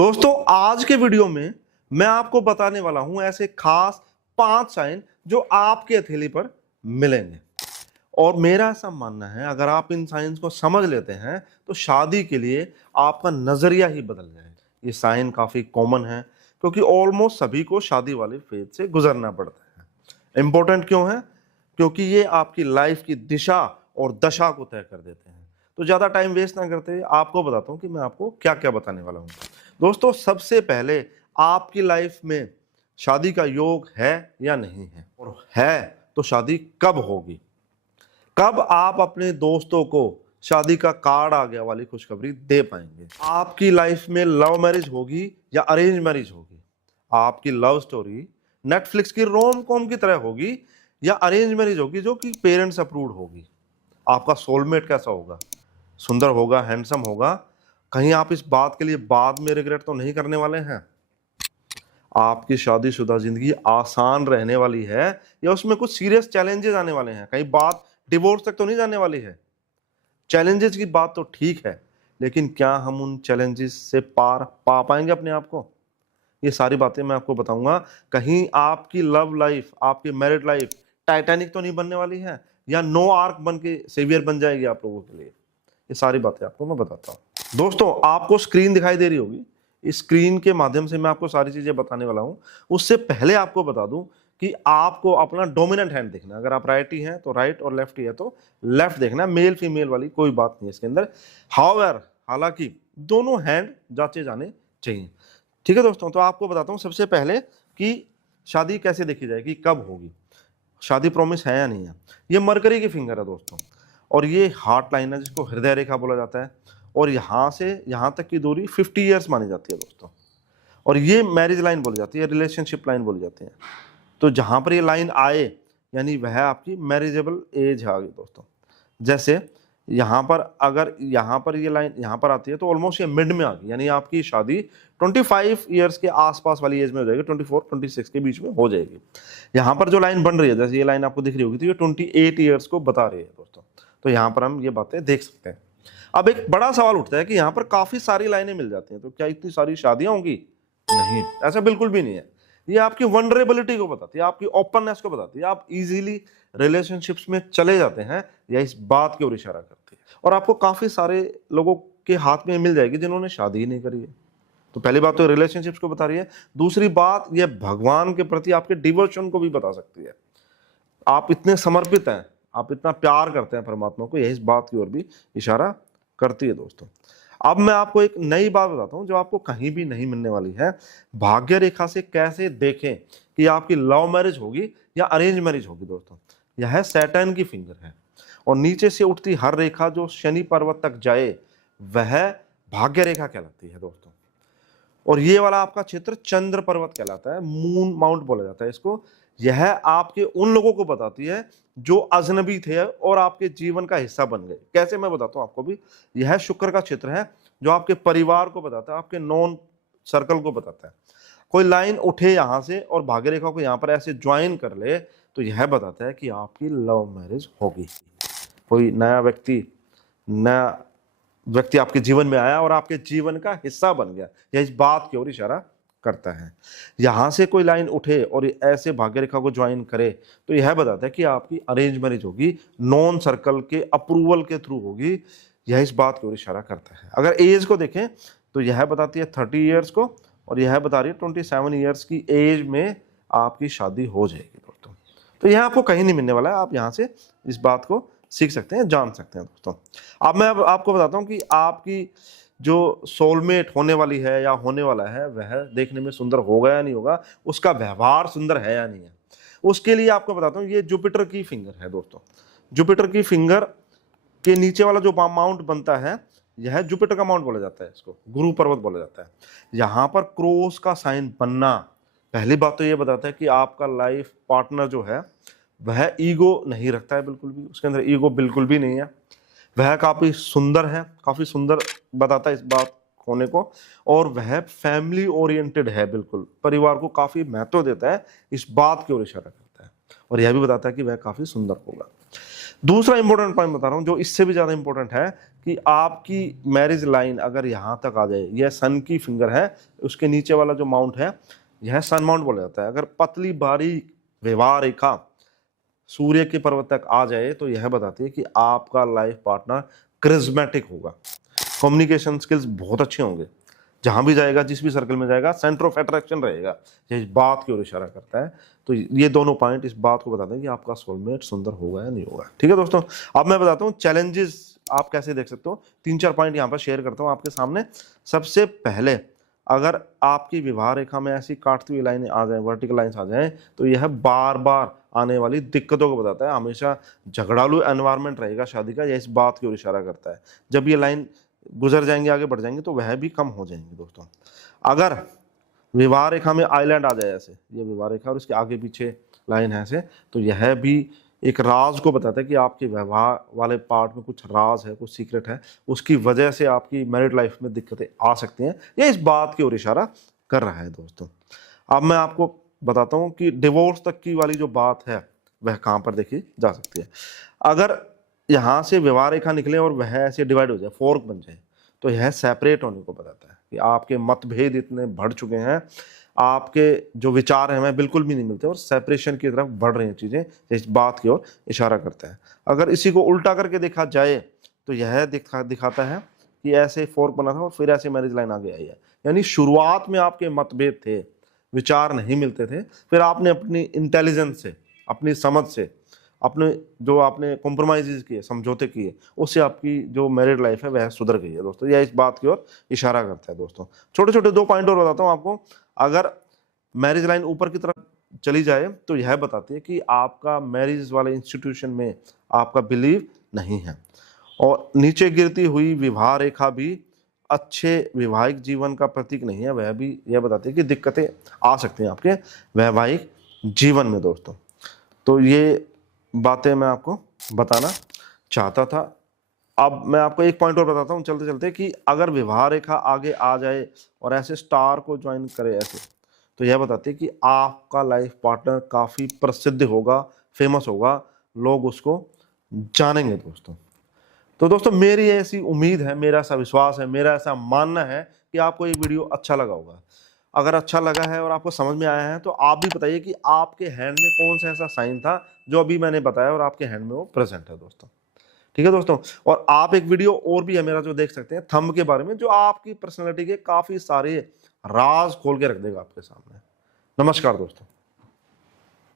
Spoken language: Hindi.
दोस्तों आज के वीडियो में मैं आपको बताने वाला हूं ऐसे खास 5 साइन जो आपके हथेली पर मिलेंगे। और मेरा ऐसा मानना है अगर आप इन साइंस को समझ लेते हैं तो शादी के लिए आपका नजरिया ही बदल जाएगा। ये साइन काफी कॉमन है क्योंकि ऑलमोस्ट सभी को शादी वाले फेज से गुजरना पड़ता है। इंपॉर्टेंट क्यों है? क्योंकि ये आपकी लाइफ की दिशा और दशा को तय कर देते हैं। तो ज्यादा टाइम वेस्ट ना करते हुए आपको बताता हूं कि मैं आपको क्या क्या बताने वाला हूं। दोस्तों सबसे पहले आपकी लाइफ में शादी का योग है या नहीं है, और है तो शादी कब होगी, कब आप अपने दोस्तों को शादी का कार्ड आ गया वाली खुशखबरी दे पाएंगे, आपकी लाइफ में लव मैरिज होगी या अरेंज मैरिज होगी, आपकी लव स्टोरी नेटफ्लिक्स की रोम कॉम की तरह होगी या अरेंज मैरिज होगी जो कि पेरेंट्स अप्रूव्ड होगी, आपका सोलमेट कैसा होगा, सुंदर होगा, हैंडसम होगा, कहीं आप इस बात के लिए बाद में रिग्रेट तो नहीं करने वाले हैं, आपकी शादीशुदा जिंदगी आसान रहने वाली है या उसमें कुछ सीरियस चैलेंजेस आने वाले हैं, कहीं बात डिवोर्स तक तो नहीं जाने वाली है। चैलेंजेस की बात तो ठीक है, लेकिन क्या हम उन चैलेंजेस से पार पा पाएंगे अपने आप को? ये सारी बातें मैं आपको बताऊंगा। कहीं आपकी लव लाइफ, आपकी मैरिड लाइफ टाइटैनिक तो नहीं बनने वाली है या नो आर्क बन के सेवियर बन जाएगी आप लोगों के लिए। ये सारी बातें आपको मैं बताता हूँ। दोस्तों आपको स्क्रीन दिखाई दे रही होगी, इस स्क्रीन के माध्यम से मैं आपको सारी चीजें बताने वाला हूँ। उससे पहले आपको बता दूं कि आपको अपना डोमिनेंट हैंड देखना, अगर आप राइटी हैं तो राइट और लेफ्टी है तो लेफ्ट देखना, मेल फीमेल वाली कोई बात नहीं है इसके अंदर। हाउएवर हालांकि दोनों हैंड जांचे जाने चाहिए। ठीक है दोस्तों, तो आपको बताता हूँ सबसे पहले कि शादी कैसे देखी जाएगी, कब होगी, शादी प्रॉमिस है या नहीं है। ये मरकरी की फिंगर है दोस्तों, और ये हार्ट लाइन है जिसको हृदय रेखा बोला जाता है, और यहाँ से यहाँ तक की दूरी 50 ईयर्स मानी जाती है दोस्तों, और ये मैरिज लाइन बोली जाती है, रिलेशनशिप लाइन बोली जाती है। तो जहाँ पर ये लाइन आए यानी वह आपकी मैरिजेबल एज है दोस्तों। जैसे यहाँ पर अगर यहाँ पर ये लाइन यहाँ पर आती है तो ऑलमोस्ट ये मिड में आ गई, यानी आपकी शादी 25 ईयर्स के आसपास वाली एज में हो जाएगी, 24-26 के बीच में हो जाएगी। यहाँ पर जो लाइन बन रही है, जैसे ये लाइन आपको दिख रही होगी, तो ये 28 ईयर्स को बता रही है दोस्तों। तो यहाँ पर हम ये बातें देख सकते हैं। अब एक बड़ा सवाल उठता है कि यहाँ पर काफी सारी लाइनें मिल जाती हैं तो क्या इतनी सारी शादियां होंगी? नहीं, ऐसा बिल्कुल भी नहीं है। ये आपकी वनरेबिलिटी को बताती है, आपकी ओपननेस को बताती है, आप इजीली रिलेशनशिप्स में चले जाते हैं या इस बात की ओर इशारा करती है। और आपको काफी सारे लोगों के हाथ में मिल जाएगी जिन्होंने शादी ही नहीं करी है। तो पहली बात तो रिलेशनशिप्स को बता रही है, दूसरी बात ये भगवान के प्रति आपके डिवोशन को भी बता सकती है। आप इतने समर्पित हैं, आप इतना प्यार करते हैं परमात्मा को, यही इस बात की ओर भी इशारा करती है दोस्तों। अब मैं आपको एक नई बात बताता हूं जो आपको कहीं भी नहीं मिलने वाली है। भाग्य रेखा से कैसे देखें कि आपकी लव मैरिज होगी या अरेंज मैरिज होगी दोस्तों। यह सैटर्न की फिंगर है, और नीचे से उठती हर रेखा जो शनि पर्वत तक जाए वह भाग्य रेखा कहलाती है दोस्तों। और ये वाला आपका क्षेत्र चंद्र पर्वत कहलाता है, मून माउंट बोला जाता है इसको। यह आपके उन लोगों को बताती है जो अजनबी थे और आपके जीवन का हिस्सा बन गए। कैसे, मैं बताता हूं आपको भी। यह शुक्र का क्षेत्र है जो आपके परिवार को बताता है, आपके नॉन सर्कल को बताता है। कोई लाइन उठे यहां से और भाग्य रेखा को यहां पर ऐसे ज्वाइन कर ले तो यह बताता है कि आपकी लव मैरिज होगी। कोई नया व्यक्ति आपके जीवन में आया और आपके जीवन का हिस्सा बन गया, यह इस बात की ओर इशारा करता है। यहां से कोई लाइन उठे और ऐसे भाग्य रेखा को ज्वाइन करे तो यह बताता है कि आपकी अरेंज मैरिज होगी, नॉन सर्कल के अप्रूवल के थ्रू होगी, यह इस बात की ओर इशारा करता है। अगर एज को देखें तो यह बताती है 30 ईयर्स को, और यह बता रही है 27 ईयर्स की एज में आपकी शादी हो जाएगी दोस्तों। तो यह आपको कहीं नहीं मिलने वाला है, आप यहाँ से इस बात को सीख सकते हैं, जान सकते हैं दोस्तों। अब मैं आपको बताता हूँ कि आपकी जो सोलमेट होने वाली है या होने वाला है वह देखने में सुंदर होगा या नहीं होगा, उसका व्यवहार सुंदर है या नहीं है। उसके लिए आपको बताता हूँ, ये जुपिटर की फिंगर है दोस्तों। जुपिटर की फिंगर के नीचे वाला जो माउंट बनता है यह जुपिटर का माउंट बोला जाता है, इसको गुरु पर्वत बोला जाता है। यहाँ पर क्रॉस का साइन बनना पहली बात तो ये बताता है कि आपका लाइफ पार्टनर जो है वह ईगो नहीं रखता है, बिल्कुल भी उसके अंदर ईगो बिल्कुल भी नहीं है। वह काफी सुंदर है, काफी सुंदर बताता है इस बात होने को, और वह फैमिली ओरिएंटेड है, बिल्कुल परिवार को काफी महत्व देता है, इस बात की ओर इशारा करता है। और यह भी बताता है कि वह काफी सुंदर होगा। दूसरा इंपॉर्टेंट पॉइंट बता रहा हूं जो इससे भी ज्यादा इंपॉर्टेंट है कि आपकी मैरिज लाइन अगर यहां तक आ जाए, यह सन की फिंगर है, उसके नीचे वाला जो माउंट है यह सन माउंट बोला जाता है। अगर पतली बारीक विवाह रेखा सूर्य के पर्वत तक आ जाए तो यह बताती है कि आपका लाइफ पार्टनर क्रिज्मेटिक होगा, कम्युनिकेशन स्किल्स बहुत अच्छे होंगे, जहां भी जाएगा जिस भी सर्कल में जाएगा सेंटर ऑफ अट्रैक्शन रहेगा। ये इस बात की ओर इशारा करता है। तो ये दोनों पॉइंट इस बात को बताते हैं कि आपका सोलमेट सुंदर होगा या नहीं होगा। ठीक है दोस्तों, अब मैं बताता हूँ चैलेंजेस आप कैसे देख सकते हो। 3-4 पॉइंट यहाँ पर शेयर करता हूँ आपके सामने। सबसे पहले, अगर आपकी विवाह रेखा में ऐसी काटती हुई लाइनें आ जाए, वर्टिकल लाइन्स आ जाए, तो यह बार बार आने वाली दिक्कतों को बताता है। हमेशा झगड़ालू एनवायरनमेंट रहेगा शादी का, यह इस बात की ओर इशारा करता है। जब ये लाइन गुजर जाएंगे, आगे बढ़ जाएंगे, तो वह भी कम हो जाएंगे दोस्तों। अगर विवाह रेखा में आइलैंड आ जाए, ऐसे ये विवाह रेखा और इसके आगे पीछे लाइन है ऐसे, तो यह भी एक राज को बताता है कि आपके विवाह वाले पार्ट में कुछ राज है, कुछ सीक्रेट है, उसकी वजह से आपकी मैरिड लाइफ में दिक्कतें आ सकती हैं। यह इस बात की ओर इशारा कर रहा है दोस्तों। अब मैं आपको बताता हूं कि डिवोर्स तक की वाली जो बात है वह कहां पर देखी जा सकती है। अगर यहां से विवाह रेखा निकले और वह ऐसे डिवाइड हो जाए, फोर्क बन जाए, तो यह सेपरेट होने को बताता है कि आपके मतभेद इतने बढ़ चुके हैं, आपके जो विचार हैं वह बिल्कुल भी नहीं मिलते और सेपरेशन की तरफ बढ़ रही हैं चीजें। इस बात की ओर इशारा करता है। अगर इसी को उल्टा करके देखा जाए तो यह दिखाता है कि ऐसे फोर्क बना था और फिर ऐसे मैरिज लाइन आगे आई है। यानी शुरुआत में आपके मतभेद थे, विचार नहीं मिलते थे, फिर आपने अपनी इंटेलिजेंस से, अपनी समझ से, अपने जो आपने कॉम्प्रोमाइजेज किए, समझौते किए, उससे आपकी जो मैरिड लाइफ है वह सुधर गई है दोस्तों। यह इस बात की ओर इशारा करता है दोस्तों। छोटे छोटे 2 पॉइंट और बताता हूँ आपको। अगर मैरिज लाइन ऊपर की तरफ चली जाए तो यह बताती है कि आपका मैरिज वाले इंस्टीट्यूशन में आपका बिलीव नहीं है, और नीचे गिरती हुई विवाह रेखा भी अच्छे वैवाहिक जीवन का प्रतीक नहीं है। वह भी यह बताती है कि दिक्कतें आ सकती हैं आपके वैवाहिक जीवन में दोस्तों। तो ये बातें मैं आपको बताना चाहता था। अब मैं आपको एक पॉइंट और बताता हूँ चलते चलते कि अगर विवाह रेखा आगे आ जाए और ऐसे स्टार को ज्वाइन करे ऐसे, तो यह बताती है कि आपका लाइफ पार्टनर काफ़ी प्रसिद्ध होगा, फेमस होगा, लोग उसको जानेंगे दोस्तों। तो दोस्तों मेरी ऐसी उम्मीद है, मेरा ऐसा विश्वास है, मेरा ऐसा मानना है कि आपको ये वीडियो अच्छा लगा होगा। अगर अच्छा लगा है और आपको समझ में आया है तो आप भी बताइए कि आपके हैंड में कौन सा ऐसा साइन था जो अभी मैंने बताया और आपके हैंड में वो प्रेजेंट है दोस्तों। ठीक है दोस्तों, और आप एक वीडियो और भी है मेरा जो देख सकते हैं थंब के बारे में, जो आपकी पर्सनैलिटी के काफी सारे राज खोल के रख देगा आपके सामने। नमस्कार दोस्तों।